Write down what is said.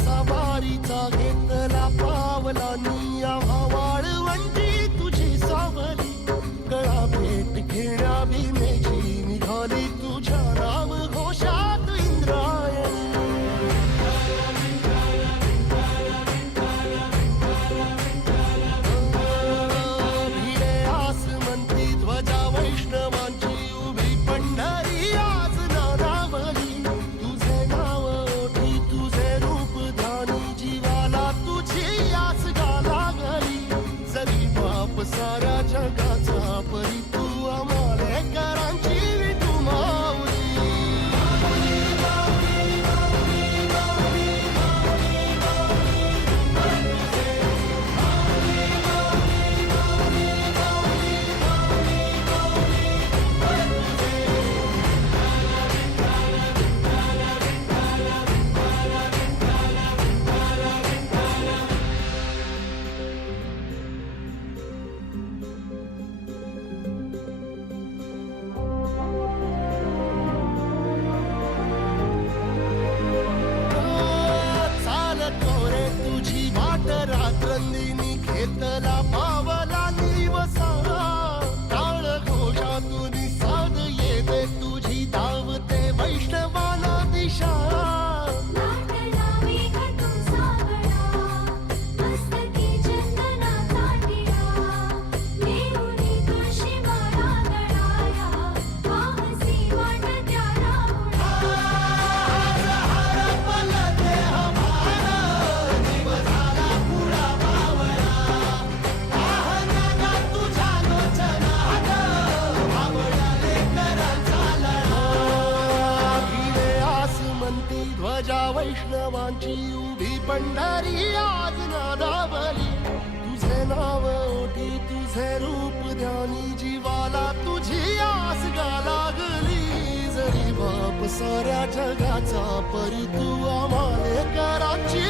सवारीचा घेतला पावला निया वाळवंटी तुझी सावली गळा भेट घेण्या भीमेची निघाली तुझ्या नाम घोषात इंद्रायणी भिडे आसमंती ध्वजा वैष्णवांची उभी पंढरी आज नानावली तुझे नाव ओठी तुझे रूप ध्यानी जीवाला तुझी आस गाला गली जरी बाप साऱ्या जगाचा परी तू आमालेकरांची विठू माऊली तुझी वाट रात्रंदिनी घेतला पावला दिवसा टाळ घोषातून साध येते तुझी धावते वैष्णवाला दिशा ध्वजा वैष्णवांची उभी पंढरी आज नादावली तुझे नाव ओठी तुझे रूप ध्यानी जीवाला तुझी आस गा लागली जरी बाप साऱ्या जगाचा परी तू आमालेकरांची